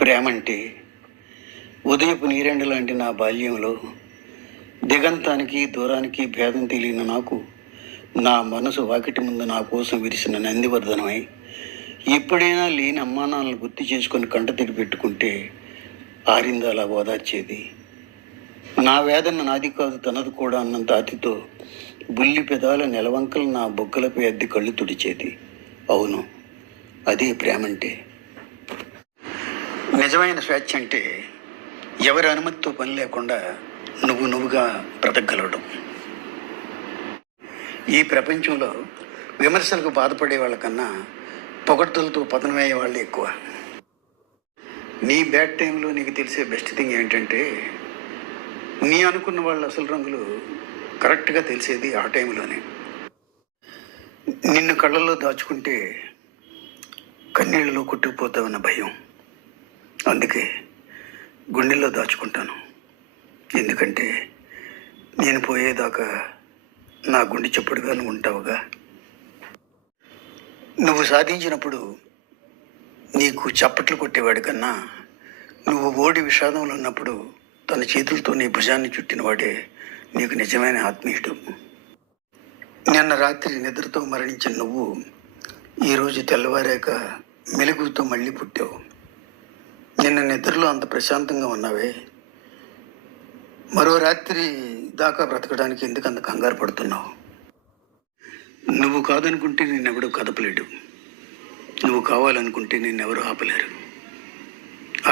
ప్రేమంటే ఉదయపు నీరెండ లాంటి నా బాల్యంలో దిగంతానికి దూరానికి భేదం తెలియని నాకు నా మనసు వాకిటి ముందు నా కోసం విరిసిన నందివర్ధనమై ఎప్పుడైనా లేని అమ్మానాలను గుర్తు చేసుకొని కంటతడి పెట్టుకుంటే ఆరిందాలా ఓదార్చేది. నా వేదన నాది కాదు తనది కూడా అన్నంత అతితో బుల్లి పెదాల నెలవంకలు నా బొగ్గలపై అద్దె కళ్ళు తుడిచేది. అవును, అదే ప్రేమంటే. నిజమైన స్వేచ్ఛ అంటే ఎవరి అనుమతితో పని లేకుండా నువ్వుగా బ్రతకగలవడం. ఈ ప్రపంచంలో విమర్శలకు బాధపడే వాళ్ళకన్నా పొగడ్తలతో పతనమయ్యే వాళ్ళు ఎక్కువ. నీ బ్యాడ్ టైంలో నీకు తెలిసే బెస్ట్ థింగ్ ఏంటంటే నీ అనుకున్న వాళ్ళ అసలు రంగులు కరెక్ట్గా తెలిసేది ఆ టైంలోనే. నిన్ను కళ్ళల్లో దాచుకుంటే కన్నీళ్ళలో కొట్టుకుపోతావన్న భయం. అందుకే గుండెల్లో దాచుకుంటాను. ఎందుకంటే నేను పోయేదాకా నా గుండె చప్పుడుగా నువ్వు ఉంటావుగా. నువ్వు సాధించినప్పుడు నీకు చప్పట్లు కొట్టేవాడి కన్నా నువ్వు ఓడి విషాదంలో ఉన్నప్పుడు తన చేతులతో నీ భుజాన్ని చుట్టినవాడే నీకు నిజమైన ఆత్మీయుడు. నిన్న రాత్రి నిద్రతో మరణించిన నువ్వు ఈరోజు తెల్లవారాక మెలుగుతో మళ్ళీ పుట్టావు. నిన్న నిద్రలో అంత ప్రశాంతంగా ఉన్నావే, మరో రాత్రి దాకా బ్రతకడానికి ఎందుకంత కంగారు పడుతున్నావు? నువ్వు కాదనుకుంటే నిన్నెవడూ కదపలేడు, నువ్వు కావాలనుకుంటే నిన్నెవరూ ఆపలేరు.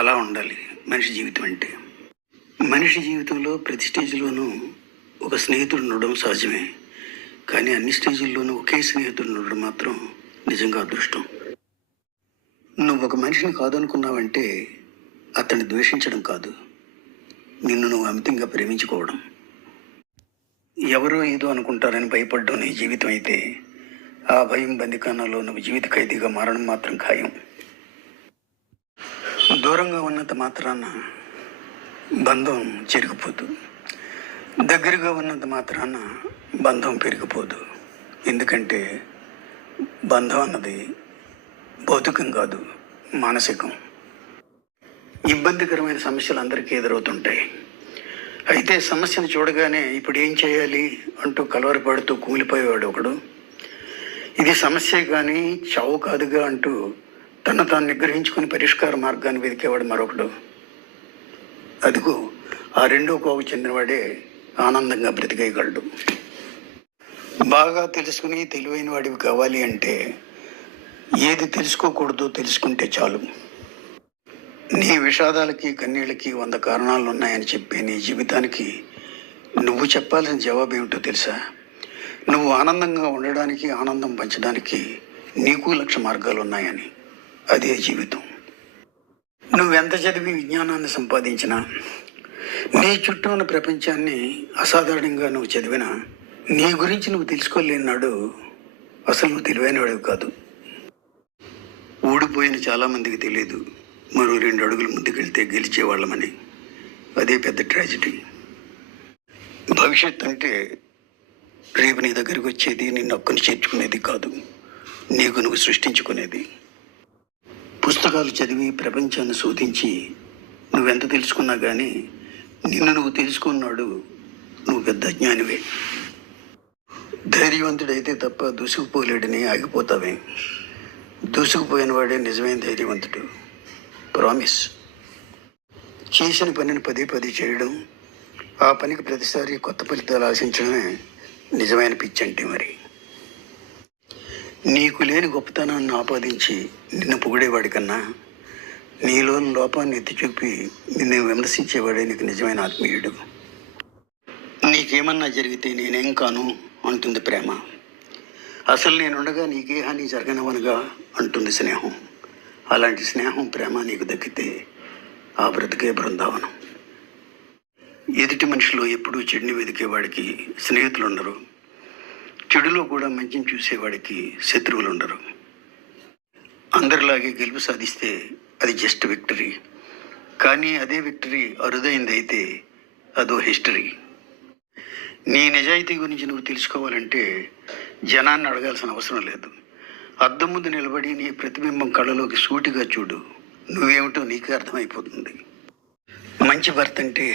అలా ఉండాలి మనిషి జీవితం అంటే. మనిషి జీవితంలో ప్రతి స్టేజ్లోనూ ఒక స్నేహితుడు ఉండడం సహజమే, కానీ అన్ని స్టేజ్ల్లోనూ ఒకే స్నేహితుడు ఉండడం మాత్రం నిజంగా అదృష్టం. నువ్వు ఒక మనిషిని కాదనుకున్నావంటే అతన్ని ద్వేషించడం కాదు, నిన్ను నువ్వు అమితంగా ప్రేమించుకోవడం. ఎవరో ఏదో అనుకుంటారని భయపడడం నీ జీవితం అయితే ఆ భయం బందికానాలో నువ్వు జీవిత ఖైదీగా మారడం మాత్రం ఖాయం. దూరంగా ఉన్నంత మాత్రాన బంధం చెరిగిపోదు, దగ్గరగా ఉన్నంత మాత్రాన బంధం పెరిగిపోదు. ఎందుకంటే బంధం అన్నది భౌతికం కాదు, మానసికం. ఇబ్బందికరమైన సమస్యలు అందరికీ ఎదురవుతుంటాయి. అయితే సమస్యను చూడగానే ఇప్పుడు ఏం చేయాలి అంటూ కలవరపడుతూ కూలిపోయేవాడు ఒకడు, ఇది సమస్య కానీ చావు కాదుగా అంటూ తను తాను నిగ్రహించుకుని పరిష్కార మార్గాన్ని వెతికేవాడు మరొకడు. అదిగో ఆ రెండో కోవకు చెందినవాడే ఆనందంగా బ్రతికేయగలడు. బాగా తెలుసుకుని తెలివైన వాడివి కావాలి అంటే ఏది తెలుసుకోకూడదో తెలుసుకుంటే చాలు. నీ విషాదాలకి కన్నీళ్ళకి 100 కారణాలు ఉన్నాయని చెప్పే నీ జీవితానికి నువ్వు చెప్పాల్సిన జవాబు ఏమిటో తెలుసా? నువ్వు ఆనందంగా ఉండడానికి, ఆనందం పంచడానికి నీకు 1,00,000 మార్గాలు ఉన్నాయని. అదే జీవితం. నువ్వెంత చదివి విజ్ఞానాన్ని సంపాదించినా, నీ చుట్టూ ఉన్న ప్రపంచాన్ని అసాధారణంగా నువ్వు చదివినా, నీ గురించి నువ్వు తెలుసుకోలేనాడు అసలు నువ్వు తెలివైనవాడివి కాదు. ఓడిపోయిన చాలామందికి తెలియదు మరో 2 అడుగులు ముందుకెళ్తే గెలిచేవాళ్ళమని. అదే పెద్ద ట్రాజెడీ. భవిష్యత్ అంటే రేపు నీ దగ్గరికి వచ్చేది నిన్ను ఒక్కని చేర్చుకునేది కాదు, నీకు నువ్వు సృష్టించుకునేది. పుస్తకాలు చదివి ప్రపంచాన్ని శోధించి నువ్వెంత తెలుసుకున్నా కానీ నిన్ను నువ్వు తెలుసుకున్నాడు నువ్వు పెద్ద జ్ఞానివే. ధైర్యవంతుడైతే తప్ప దూసుకుపోలేడని ఆగిపోతావే. దూసుకుపోయిన వాడే నిజమైన ధైర్యవంతుడు. ప్రామిస్. చేసిన పనిని పదే చేయడం, ఆ పనికి ప్రతిసారి కొత్త ఫలితాలు ఆశించడమే నిజమైన పిచ్చి అంటే. మరి నీకు లేని గొప్పతనాన్ని ఆపాదించి నిన్ను పొగిడేవాడి కన్నా నీలోని లోపాన్ని ఎత్తి చూపి నిన్ను విమర్శించేవాడే నీకు నిజమైన ఆత్మీయుడు. నీకేమన్నా జరిగితే నేనేం కాను అంటుంది ప్రేమ. అసలు నేనుండగా నీకే హాని జరగనవనుగా అంటుంది స్నేహం. అలాంటి స్నేహం, ప్రేమ నీకు దక్కితే ఆ బ్రతికే బృందావనం. ఎదుటి మనిషిలో ఎప్పుడూ చెడుని వెతికేవాడికి స్నేహితులు ఉండరు, చెడులో కూడా మంచిని చూసేవాడికి శత్రువులు ఉండరు. అందరిలాగే గెలుపు సాధిస్తే అది జస్ట్ విక్టరీ, కానీ అదే విక్టరీ అరుదైంది అయితే అదో హిస్టరీ. నీ నిజాయితీ గురించి నువ్వు తెలుసుకోవాలంటే జనాన్ని అడగాల్సిన అవసరం లేదు. అద్దం ముందు నిలబడి నీ ప్రతిబింబం కళ్ళలోకి సూటిగా చూడు, నువ్వేమిటో నీకే అర్థమైపోతుంది. మంచి భర్త అంటే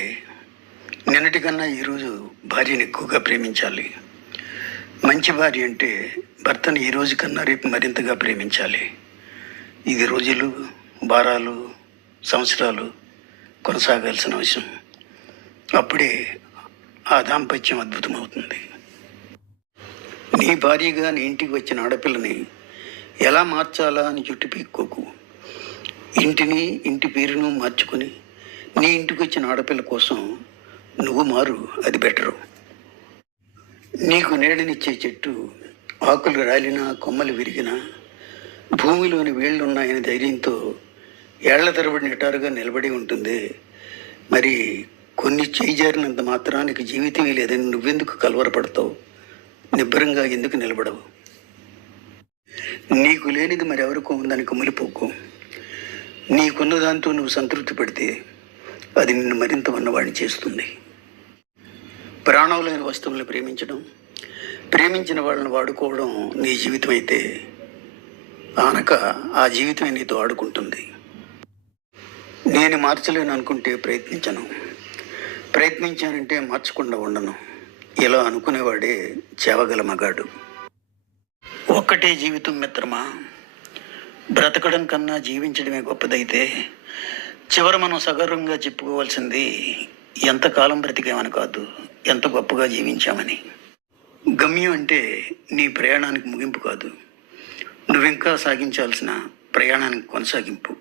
నిన్నటికన్నా ఈరోజు భార్యను ఎక్కువగా ప్రేమించాలి. మంచి భార్య అంటే భర్తను ఈ రోజు కన్నా రేపు మరింతగా ప్రేమించాలి. ఇది రోజులు, వారాలు, సంవత్సరాలు కొనసాగాల్సిన విషయం. అప్పుడే ఆ దాంపత్యం అద్భుతమవుతుంది. నీ భార్యగా నీ ఇంటికి వచ్చిన ఆడపిల్లని ఎలా మార్చాలా అని చుట్టు పీక్కోకు. ఇంటిని, ఇంటి పేరును మార్చుకుని నీ ఇంటికి వచ్చిన ఆడపిల్ల కోసం నువ్వు మారు, అది బెటరు. నీకు నీడనిచ్చే చెట్టు ఆకులు రాలినా, కొమ్మలు విరిగినా, భూమిలోని వేళ్ళున్నాయని ధైర్యంతో ఏళ్ల తరబడి నిటారుగా నిలబడి ఉంటుంది. మరి కొన్ని చేయిజారినంత మాత్రానికి జీవితమే లేదని నువ్వెందుకు కలవరపడతావు? నిబ్బరంగా ఎందుకు నిలబడవు? నీకు లేనిది మరెవరికో ఉందని కుమిలిపోకు. నీకున్న దాంతో నువ్వు సంతృప్తి పడితే అది నిన్ను మరింత ఉన్నవాడిని చేస్తుంది. ప్రాణం లేని వస్తువులను ప్రేమించడం, ప్రేమించిన వాళ్ళని వాడుకోవడం నీ జీవితం అయితే ఆనక ఆ జీవితమే నీతో ఆడుకుంటుంది. నేను మార్చలేను అనుకుంటే ప్రయత్నించను, ప్రయత్నించానంటే మార్చకుండా ఉండను. ఇలా అనుకునేవాడే చేవగల మగాడు. ఒక్కటే జీవితం మిత్రమా. బ్రతకడం కన్నా జీవించడమే గొప్పదైతే చివర మనం సగర్వంగా చెప్పుకోవాల్సింది ఎంతకాలం బ్రతికామని కాదు, ఎంత గొప్పగా జీవించామని. గమ్యం అంటే నీ ప్రయాణానికి ముగింపు కాదు, నువ్వింకా సాగించాల్సిన ప్రయాణానికి కొనసాగింపు.